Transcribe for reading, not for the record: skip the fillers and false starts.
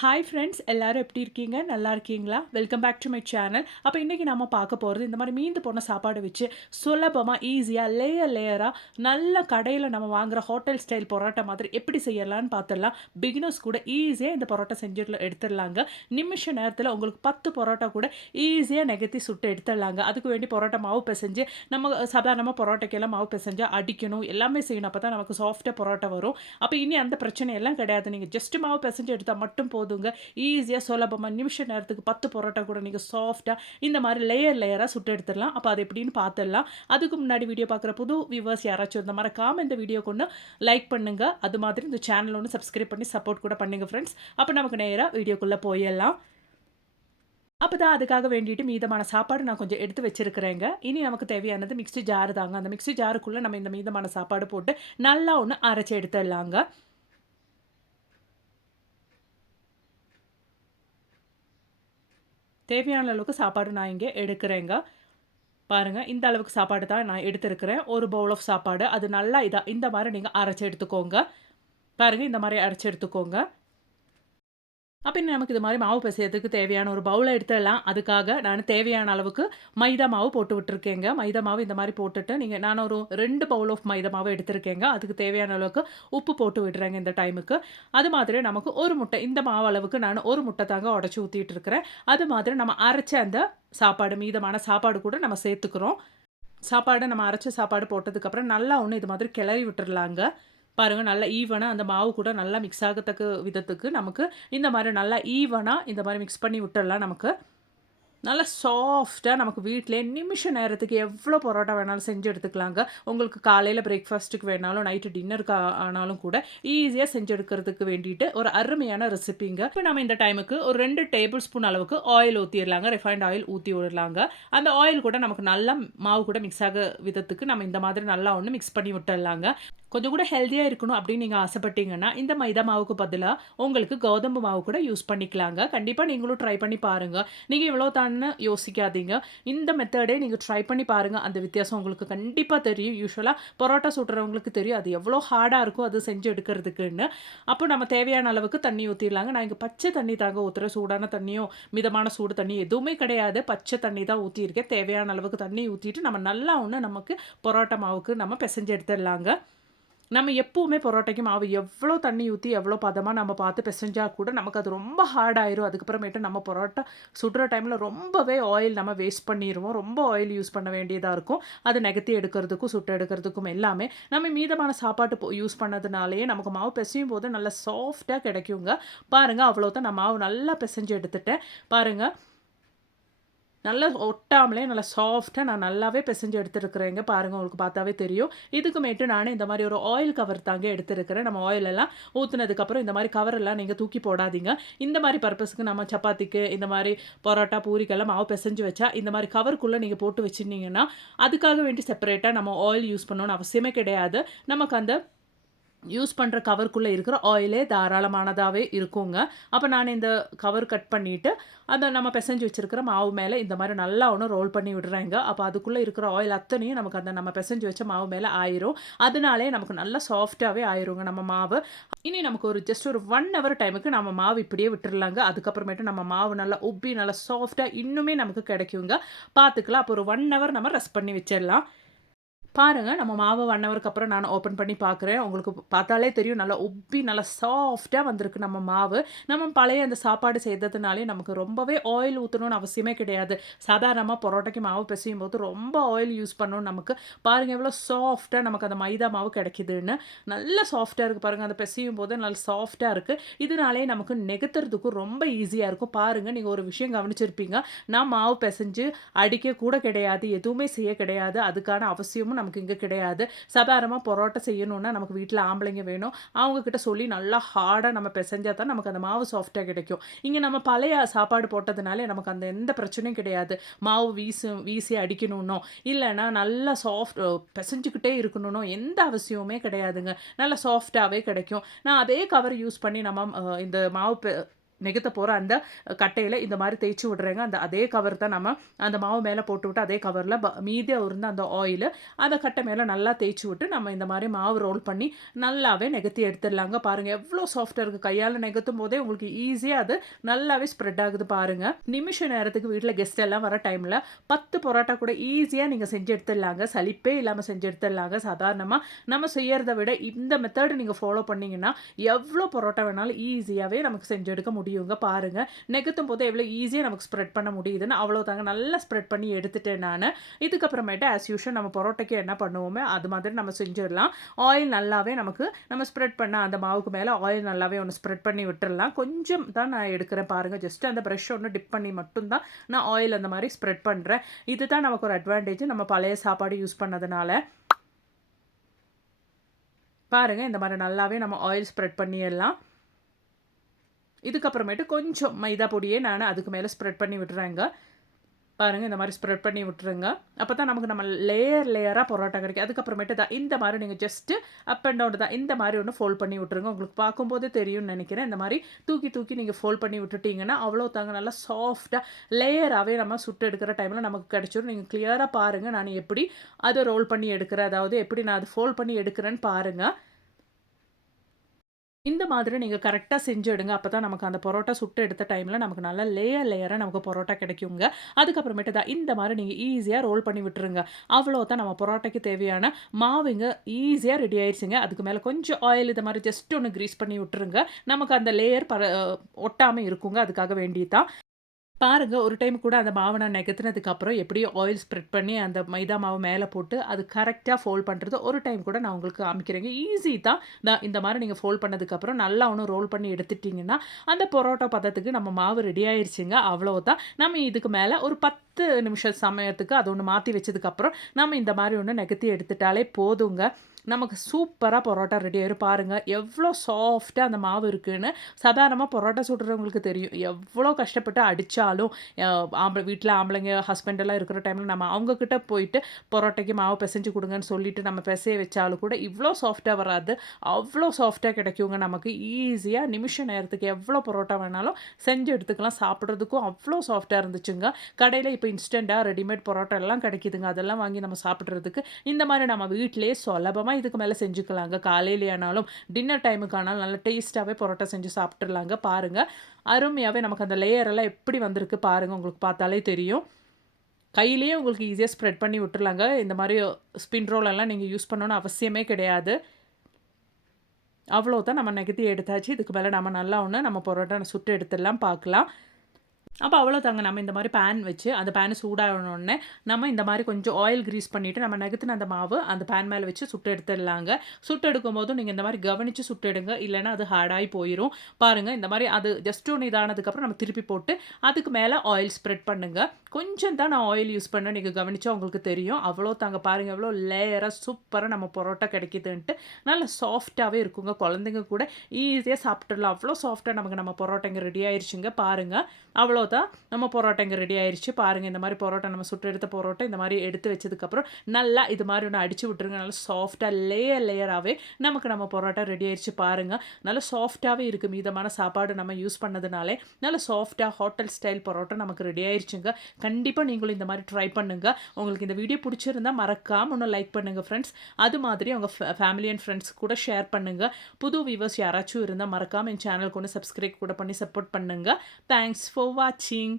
Hi friends எல்லாரும் எப்படி இருக்கீங்க? நல்லா இருக்கீங்களா? Welcome back to my channel. அப்போ இன்னைக்கு நாம பார்க்க போறது இந்த மாரி மீந்து போன சாப்பாடு வச்சு சுலபமா, ஈஸியா லேயரா நல்ல கடையில நம்ம வாங்குற ஹோட்டல் ஸ்டைல் பரோட்டா மாதிரி எப்படி செய்யலாம்னு பார்த்துடலாம். பிகினர்ஸ் கூட ஈஸியா இந்த பரோட்டா செஞ்சு எடுத்துடலாங்க. நிமிஷ நேரத்தில உங்களுக்கு 10 பரோட்டா கூட ஈஸியா நெகத்தி சுட்டு எடுத்துடலாங்க. அதுக்கு வேண்டி பரோட்டா மாவு பெசஞ்சு நம்ம சாதாரணமா பரோட்டாக்கெல்லாம் மாவு பெசஞ்சா அடிக்கணும். எல்லாமே செய்யணும். அப்பதான் நமக்கு சாஃப்ட்டா பரோட்டா வரும். அப்ப இனி அந்த பிரச்சனை எல்லாம் கிடையாது. நீங்க ஜஸ்ட் மாவு பெசஞ்சு எடுத்தா மட்டும் போதுங்க. ஈஸியா சுலபமா நிமிஷ நேரத்துக்கு 10 பரோட்டா கூட நீங்க சாஃப்ட்டா இந்த மாரி லேயரா சுட்டு எடுத்துடலாம். அப்ப அது எப்படின்னு பார்த்துடலாம். அதுக்கு முன்னாடி வீடியோ பார்க்குற புது வியூவர்ஸ் யாராச்சும் இருந்தா மறக்காம இந்த வீடியோக்கு ஒண்ணு லைக் பண்ணுங்க. அது மாதிரி இந்த சேனல் ஒண்ணு சப்ஸ்கிரைப் பண்ணி சப்போர்ட் கூட பண்ணுங்க ஃப்ரெண்ட்ஸ். அப்ப நமக்கு நேரா வீடியோக்குள்ள போயிடலாம். அப்பதான் அதுக்காக வேண்டிட்டு மீதமான சாப்பாடு நான் கொஞ்சம் எடுத்து வச்சிருக்கிறேங்க. இனி நமக்கு தேவையானது மிக்ஸி ஜார் தாங்க. அந்த மிக்ஸி ஜாருக்குள்ள நம்ம இந்த மீதமான சாப்பாடு போட்டு நல்லா ஒண்ணு அரைச்சு எடுத்துடலாங்க. தேவையான அளவுக்கு சாப்பாடு நான் இங்கே எடுக்கிறேங்க. பாருங்க, இந்த அளவுக்கு சாப்பாடு தான் நான் எடுத்திருக்கிறேன். ஒரு பவுல் ஆஃப் சாப்பாடு. அது நல்லா இந்த மாரி நீங்க அரைச்சு எடுத்துக்கோங்க. பாருங்க, இந்த மாரி அரைச்சு எடுத்துக்கோங்க. அப்ப இனி நமக்கு இது மாரி மாவு பிசையறதுக்கு தேவையான ஒரு பவுல எடுத்துடலாம். அதுக்காக நான் தேவையான அளவுக்கு மைதா மாவு போட்டு விட்டுருக்கேங்க. மைதா மாவு இந்த மாரி போட்டுட்டு நான் ஒரு 2 பவுல் ஆஃப் மைதா மாவு எடுத்திருக்கேங்க. அதுக்கு தேவையான அளவுக்கு உப்பு போட்டு விடுறேங்க இந்த டைமுக்கு. அது மாதிரி நமக்கு 1 முட்டை இந்த மாவு அளவுக்கு நான் 1 முட்டை தாங்க உடைச்சு ஊத்திட்டு இருக்கிறேன். அது மாதிரி நம்ம அரைச்ச அந்த சாப்பாடு மீதமான சாப்பாடு கூட நம்ம சேர்த்துக்கிறோம். சாப்பாடு நம்ம அரைச்ச சாப்பாடு போட்டதுக்கப்புறம் நல்லா இது மாதிரி கிளறி விட்டுறலாங்க. பாருங்க, நல்லா ஈவனா அந்த மாவு கூட நல்லா மிக்ஸ் ஆகத்தக்க விதத்துக்கு நமக்கு இந்த மாரி நல்லா ஈவனா இந்த மாரி மிக்ஸ் பண்ணி விட்டுறலாம் நமக்கு. நல்லா சாஃப்ட்டா நமக்கு வீட்லயே நிமிஷ நேரத்துக்கு எவ்வளோ பரோட்டா வேணாலும் செஞ்சு எடுத்துக்கலாங்க. உங்களுக்கு காலையில பிரேக்ஃபாஸ்ட்டுக்கு வேணாலும், நைட்டு டின்னருக்கு ஆனாலும் கூட ஈஸியா செஞ்சு எடுக்கிறதுக்கு வேண்டிட்டு ஒரு அருமையான ரெசிபிங்க. இப்ப நம்ம இந்த டைமுக்கு ஒரு 2 டேபிள் ஸ்பூன் அளவுக்கு ஆயில் ஊத்திர்லாங்க. ரிஃபைண்ட் ஆயில் ஊத்தி விடலாங்க. அந்த ஆயில் கூட நமக்கு நல்லா மாவு கூட மிக்ஸ் ஆக விதத்துக்கு நம்ம இந்த மாதிரி நல்லா மிக்ஸ் பண்ணி விட்டுடலாங்க. கொஞ்சம் கூட ஹெல்தியா இருக்கணும் அப்படின்னு நீங்க ஆசைப்பட்டீங்கன்னா, இந்த மைதா மாவுக்கு பதிலா உங்களுக்கு கோதம்பு மாவு கூட யூஸ் பண்ணிக்கலாங்க. கண்டிப்பா நீங்களும் ட்ரை பண்ணி பாருங்க. நீங்க இவ்வளோ தான்னு யோசிக்காதீங்க. இந்த மெத்தடே நீங்க ட்ரை பண்ணி பாருங்க. அந்த வித்தியாசம் உங்களுக்கு கண்டிப்பா தெரியும். யூசுவலா பரோட்டா சுடுறவங்களுக்கு தெரியும். அது எவ்வளோ ஹார்டா இருக்கும் அது செஞ்சு எடுக்கிறதுக்குன்னு. அப்போ நம்ம தேவையான அளவுக்கு தண்ணி ஊத்திர்லாங்க. நான் இங்க பச்சை தண்ணி தாங்க ஊத்துறேன். சூடான தண்ணியோ, மிதமான சூடு தண்ணி எதுவுமே கிடையாது. பச்சை தண்ணி தான் ஊத்தியிருக்கேன். தேவையான அளவுக்கு தண்ணி ஊத்திட்டு நம்ம நல்லா நமக்கு பரோட்டா மாவுக்கு நம்ம பெசஞ்சு எடுத்துடலாங்க. நம்ம எப்பவுமே பரோட்டாக்கு மாவு எவ்வளோ தண்ணி ஊத்தி, எவ்வளோ பதமா நம்ம பார்த்து பெசஞ்சா கூட நமக்கு அது ரொம்ப ஹார்ட் ஆயிரும். அதுக்கப்புறமேட்டு நம்ம பரோட்டா சுடுற டைம்ல ரொம்பவே ஆயில் நம்ம வேஸ்ட் பண்ணிருவோம். ரொம்ப ஆயில் யூஸ் பண்ண வேண்டியதா இருக்கும். அது நெகத்தி எடுக்கிறதுக்கும், சுட்டு எடுக்கிறதுக்கும் எல்லாமே. நம்ம மீதமான சாப்பாட்டு யூஸ் பண்ணதுனாலேயே நமக்கு மாவு பெசையும் போது நல்லா சாஃப்ட்டா கிடைக்குங்க. பாருங்க, அவ்வளோதான் நான் மாவு நல்லா பெசஞ்சு எடுத்துட்டேன். பாருங்க, நல்லா ஒட்டாமலே நல்லா சாஃப்ட்டா நான் நல்லாவே பெசஞ்சு எடுத்துருக்கிறேங்க. பாருங்க, உங்களுக்கு பார்த்தாவே தெரியும். இதுக்குமேட்டு நானு இந்த மாரி ஒரு ஆயில் கவர் தாங்க எடுத்திருக்கிறேன். நம்ம ஆயில் எல்லாம் ஊத்துனதுக்கப்புறம் இந்த மாரி கவர் எல்லாம் நீங்க தூக்கி போடாதீங்க. இந்த மாரி பர்ப்பஸ்க்கு நம்ம சப்பாத்திக்கு, இந்த மாரி பரோட்டா, பூரிக்கெல்லாம் மாவு பெசஞ்சு வச்சா, இந்த மாரி கவருக்குள்ள நீங்க போட்டு வச்சிருந்தீங்கன்னா, அதுக்காக வேண்டி செப்பரேட்டா நம்ம ஆயில் யூஸ் பண்ணணும்னு அவசியமே கிடையாது. நமக்கு அந்த யூஸ் பண்ற கவருக்குள்ள இருக்கிற ஆயிலே தாராளமானதாவே இருக்குங்க. அப்ப நான் இந்த கவர் கட் பண்ணிட்டு, அத நம்ம பெசஞ்சு வச்சிருக்கிற மாவு மேல இந்த மாரி நல்லா ரோல் பண்ணி விடுறேங்க. அப்ப அதுக்குள்ள இருக்கிற ஆயில் அத்தனையும் நமக்கு அந்த நம்ம பெசஞ்சு வச்ச மாவு மேல ஆயிரும். அதனாலேயே நமக்கு நல்லா சாஃப்ட்டாவே ஆயிருங்க நம்ம மாவு. இனி நமக்கு ஜஸ்ட் ஒரு 1 ஹவர் டைமுக்கு நம்ம மாவு இப்படியே விட்டுறலாங்க. அதுக்கப்புறமேட்டு நம்ம மாவு நல்லா உப்பி நல்லா சாஃப்ட்டா இன்னுமே நமக்கு கிடைக்குங்க. பார்த்துக்கலாம். அப்போ ஒரு 1 ஹவர் நம்ம ரெஸ்ட் பண்ணி வச்சிரலாம். பாருங்க, நம்ம மாவு 1 ஹவருக்கு அப்புறம் நான் ஓப்பன் பண்ணி பார்க்குறேன். உங்களுக்கு பார்த்தாலே தெரியும் நல்லா உப்பி நல்லா சாஃப்ட்டா வந்திருக்கு நம்ம மாவு. நம்ம பழைய அந்த சாப்பாடு செய்ததுனாலே நமக்கு ரொம்பவே ஆயில் ஊத்தணும்னு அவசியமே கிடையாது. சாதாரணமா பரோட்டாக்கு மாவு பெசையும்போது ரொம்ப ஆயில் யூஸ் பண்ணணும் நமக்கு. பாருங்க, எவ்வளோ சாஃப்ட்டா நமக்கு அந்த மைதா மாவு கிடைக்குதுன்னு. நல்லா சாஃப்ட்டா இருக்கு பாருங்க. அந்த பெசையும்போது நல்லா சாஃப்ட்டா இருக்கு. இதனாலேயே நமக்கு நெகுத்துறதுக்கும் ரொம்ப ஈஸியா இருக்கும். பாருங்க, நீங்க ஒரு விஷயம் கவனிச்சிருப்பீங்க. நான் மாவு பெசஞ்சு அடிக்க கூட கிடையாது. எதுவுமே செய்ய கிடையாது. அதுக்கான அவசியமும் நமக்கு இங்க கிடையாது. சாதாரணமா பரோட்டா செய்யணும்னா நமக்கு வீட்ல ஆம்பளைங்க வேணும். அவங்க கிட்ட சொல்லி நல்லா ஹார்டா நம்ம பெசஞ்சா தான் நமக்கு அந்த மாவு சாஃப்ட்டா கிடைக்கும். இங்க நம்ம பழைய சாப்பாடு போட்டதுனால நமக்கு அந்த எந்த பிரச்சனையும் கிடையாது. மாவு வீசி அடிக்கணும்னோ, இல்லன்னா நல்லா பெசஞ்சுக்கிட்டே இருக்கணும்னோ எந்த அவசியமுமே கிடையாதுங்க. நல்லா சாஃப்ட்டாவே கிடைக்கும். நான் அதே கவர் யூஸ் பண்ணி நம்ம இந்த மாவு நெகத்த போகிற அந்த கட்டையில் இந்த மாதிரி தேய்ச்சி விட்றேங்க. அதே கவர் தான் நம்ம அந்த மாவு மேலே போட்டுவிட்டு அதே கவரில் மீதியாக இருந்த அந்த ஆயிலு அந்த கட்டை மேலே நல்லா தேய்ச்சி விட்டு நம்ம இந்த மாதிரி மாவு ரோல் பண்ணி நல்லாவே நெகத்தி எடுத்துடலாங்க. பாருங்கள் எவ்வளோ சாஃப்டாக இருக்குது. கையால் நெகத்தும் போதே உங்களுக்கு ஈஸியாக அது நல்லாவே ஸ்ப்ரெட் ஆகுது பாருங்கள். நிமிஷ நேரத்துக்கு வீட்டில் கெஸ்ட் எல்லாம் வர டைமில் 10 பரோட்டா கூட ஈஸியாக நீங்கள் செஞ்சு எடுத்துடலாங்க. சலிப்பே இல்லாமல் செஞ்சு எடுத்துடலாங்க. சாதாரணமாக நம்ம செய்யறதை விட இந்த மெத்தட் நீங்கள் ஃபாலோ பண்ணிங்கன்னா எவ்வளோ பரோட்டா வேணாலும் ஈஸியாகவே நமக்கு செஞ்சு எடுக்க முடியுங்க. பாருங்கள் நெகத்தும் போது எவ்வளோ ஈஸியாக நமக்கு ஸ்ப்ரெட் பண்ண முடியுதுன்னு அவ்வளோதாங்க. நல்லா ஸ்ப்ரெட் பண்ணி எடுத்துட்டேன் நான். இதுக்கப்புறமேட்டு ஆஸ் யூஷுவல் நம்ம பரோட்டாக்கு என்ன பண்ணுவோமே அது மாதிரி நம்ம செஞ்சிடலாம். ஆயில் நல்லாவே நம்ம ஸ்ப்ரெட் பண்ண அந்த மாவுக்கு மேலே ஆயில் நல்லாவே ஒன்று ஸ்ப்ரெட் பண்ணி விட்டுடலாம். கொஞ்சம் தான் நான் எடுக்கிறேன் பாருங்கள். ஜஸ்ட் அந்த ப்ரஷ் ஒன்று டிப் பண்ணி மட்டும்தான் நான் ஆயில் அந்த மாதிரி ஸ்ப்ரெட் பண்ணுறேன். இதுதான் நமக்கு ஒரு அட்வான்டேஜ் நம்ம பழைய சாப்பாடு யூஸ் பண்ணதுனால. பாருங்கள் இந்த மாதிரி நல்லாவே நம்ம ஆயில் ஸ்ப்ரெட் பண்ணிடலாம். இதுக்கப்புறமேட்டு கொஞ்சம் மைதா பொடியே நான் அதுக்கு மேலே ஸ்ப்ரெட் பண்ணி விட்டுறேங்க. பாருங்கள் இந்த மாதிரி ஸ்ப்ரெட் பண்ணி விட்டுருங்க. அப்போ தான் நமக்கு நம்ம லேயராக பரோட்டா கிடைக்கும். அதுக்கப்புறமேட்டு தான் இந்த மாதிரி நீங்கள் ஜஸ்ட்டு அப் அண்ட் டவுன் தான் இந்த மாதிரி ஒன்று ஃபோல்ட் பண்ணி விட்டுருங்க. உங்களுக்கு பார்க்கும்போது தெரியும்னு நினைக்கிறேன். இந்த மாதிரி தூக்கி நீங்கள் ஃபோல்ட் பண்ணி விட்டுட்டிங்கன்னா அவ்வளோ தாங்க நல்லா சாஃப்டாக லேயராகவே நம்ம சுட்டு எடுக்கிற டைமில் நமக்கு கிடச்சிடும். நீங்கள் கிளியராக பாருங்கள் நான் எப்படி அதை ரோல் பண்ணி எடுக்கிறேன், அதாவது எப்படி நான் அதை ஃபோல்ட் பண்ணி எடுக்கிறேன்னு பாருங்கள். இந்த மாதிரி நீங்கள் கரெக்டாக செஞ்சு எடுங்க. அப்போ தான் நமக்கு அந்த பரோட்டா சுட்டு எடுத்த டைமில் நமக்கு நல்லா லேயராக நமக்கு பரோட்டா கிடைக்குங்க. அதுக்கப்புறமேட்டு தான் இந்த மாதிரி நீங்கள் ஈஸியாக ரோல் பண்ணி விட்டுருங்க. அவ்வளோ தான் நம்ம பரோட்டாக்கு தேவையான மாவுங்க ஈஸியாக ரெடி ஆயிடுச்சுங்க. அதுக்கு மேலே கொஞ்சம் ஆயில் இது மாதிரி ஜஸ்ட் ஒன்று க்ரீஸ் பண்ணி விட்டுருங்க. நமக்கு அந்த லேயர் ஒட்டாமல் இருக்குங்க. அதுக்காக வேண்டி தான். பாருங்க ஒரு டைம் கூட அந்த மாவை நான் நெகத்துனதுக்கப்புறம் எப்படியோ ஆயில் ஸ்ப்ரெட் பண்ணி அந்த மைதா மாவு மேலே போட்டு அது கரெக்டாக ஃபோல்ட் பண்ணுறது ஒரு டைம் கூட நான் உங்களுக்கு காமிக்கிறேங்க. ஈஸி தான். இந்த மாதிரி நீங்கள் ஃபோல்ட் பண்ணதுக்கப்புறம் நல்லா ஒன்று ரோல் பண்ணி எடுத்துட்டிங்கன்னா அந்த பரோட்டா பதத்துக்கு நம்ம மாவு ரெடி ஆயிடுச்சுங்க. அவ்வளோதான். நம்ம இதுக்கு மேலே ஒரு 10 நிமிஷம் சமயத்துக்கு அது ஒன்று மாற்றி வச்சதுக்கப்புறம் நம்ம இந்த மாதிரி ஒன்று நெகத்தி எடுத்துட்டாலே போதுங்க. நமக்கு சூப்பராக பரோட்டா ரெடி ஆயிரும். பாருங்கள் எவ்வளோ சாஃப்டாக அந்த மாவு இருக்குன்னு. சாதாரணமாக பரோட்டா சுடுறவங்களுக்கு தெரியும் எவ்வளோ கஷ்டப்பட்டு அடித்தாலும் வீட்டில் ஆம்பளைங்க ஹஸ்பண்டெல்லாம் இருக்கிற டைமில் நம்ம அவங்கக்கிட்ட போயிட்டு பரோட்டாக்கு மாவு பிசைஞ்சு கொடுங்கன்னு சொல்லிட்டு நம்ம பிசைய வச்சாலும் கூட இவ்வளோ சாஃப்டாக வராது. அவ்வளோ சாஃப்டாக கிடைக்குங்க. நமக்கு ஈஸியாக நிமிஷ நேரத்துக்கு எவ்வளோ பரோட்டா வேணாலும் செஞ்சு எடுத்துக்கலாம். சாப்பிட்றதுக்கும் அவ்வளோ சாஃப்டாக இருந்துச்சுங்க. கடையில் இப்போ இன்ஸ்டண்ட்டாக ரெடிமேட் பரோட்டா எல்லாம் கிடைக்குதுங்க. அதெல்லாம் வாங்கி நம்ம சாப்பிட்றதுக்கு இந்த மாதிரி நம்ம வீட்டிலேயே சுலபமாக இதுக்கு மேலே செஞ்சுக்கலாங்க. காலையிலேயானாலும் டின்னர் டைமுக்கானாலும் நல்லா டேஸ்ட்டாகவே பரோட்டா செஞ்சு சாப்பிட்றலாங்க. பாருங்கள் அருமையாகவே நமக்கு அந்த லேயரெல்லாம் எப்படி வந்திருக்கு பாருங்கள். உங்களுக்கு பார்த்தாலே தெரியும். கையிலேயே உங்களுக்கு ஈஸியாக ஸ்ப்ரெட் பண்ணி விட்டுருலாங்க. இந்த மாதிரி ஸ்பின் ரோல் எல்லாம் நீங்கள் யூஸ் பண்ணணும்னு அவசியமே கிடையாது. அவ்வளோதான் நம்ம நெகத்தி எடுத்தாச்சு. இதுக்கு மேலே நம்ம நல்லா ஒன்று நம்ம பரோட்டா சுட்டு எடுத்துடலாம் பார்க்கலாம். அப்போ அவ்வளோதாங்க. நம்ம இந்த மாதிரி பேன் வச்சு அந்த பேன் சூடாகணுன்னே நம்ம இந்த மாதிரி கொஞ்சம் ஆயில் க்ரீஸ் பண்ணிவிட்டு நம்ம நகர்த்தின அந்த மாவு அந்த பேன் மேலே வச்சு சுட்டு எடுத்துடலாங்க. சுட்டு எடுக்கும் போதும் நீங்கள் இந்த மாதிரி கவனித்து சுட்டு எடுங்க. இல்லைன்னா அது ஹார்டாகி போயிடும். பாருங்கள் இந்த மாதிரி அது ஜஸ்ட் ஒன்று இதானதுக்கப்புறம் நம்ம திருப்பி போட்டு அதுக்கு மேலே ஆயில் ஸ்ப்ரெட் பண்ணுங்கள். கொஞ்சம் தான் நான் ஆயில் யூஸ் பண்ணேன். நீங்கள் கவனிச்சா உங்களுக்கு தெரியும். அவ்வளோ தாங்க. பாருங்கள் எவ்வளோ லேயராக சூப்பராக நம்ம பரோட்டா கிடைக்குதுன்ட்டு. நல்லா சாஃப்டாகவே இருக்குங்க. குழந்தைங்க கூட ஈஸியாக சாப்பிட்டுடலாம். அவ்வளோ சாஃப்டாக நமக்கு நம்ம பரோட்டாங்க ரெடி ஆயிடுச்சுங்க. பாருங்கள் அவ்வளோ தான் நம்ம பரோட்டா இங்கே ரெடி ஆயிடுச்சு. பாருங்கள் இந்த மாதிரி பரோட்டா நம்ம சுட்டு எடுத்த பரோட்டா இந்த மாதிரி எடுத்து வச்சதுக்கப்புறம் நல்லா இது மாதிரி ஒன்று அடித்து விட்டுருங்க. நல்லா சாஃப்டாக லேயராகவே நமக்கு நம்ம பரோட்டா ரெடி ஆயிடுச்சு. பாருங்கள் நல்லா சாஃப்டாகவே இருக்குது. மீதமான சாப்பாடு நம்ம யூஸ் பண்ணதுனாலே நல்லா சாஃப்டாக ஹோட்டல் ஸ்டைல் பரோட்டா நமக்கு ரெடி ஆயிடுச்சுங்க. கண்டிப்பாக நீங்களும் இந்த மாதிரி ட்ரை பண்ணுங்கள். உங்களுக்கு இந்த வீடியோ பிடிச்சிருந்தா மறக்காமல் ஒன்று லைக் பண்ணுங்கள் ஃப்ரெண்ட்ஸ். அது மாதிரி உங்கள் ஃபேமிலி அண்ட் ஃப்ரெண்ட்ஸ் கூட ஷேர் பண்ணுங்கள். புது வியூவர்ஸ் யாராச்சும் இருந்தால் மறக்காமல் என் சேனலுக்கு ஒன்று சப்ஸ்கிரைப் கூட பண்ணி சப்போர்ட் பண்ணுங்கள். தேங்க்ஸ் ஃபார் வாட்சிங்.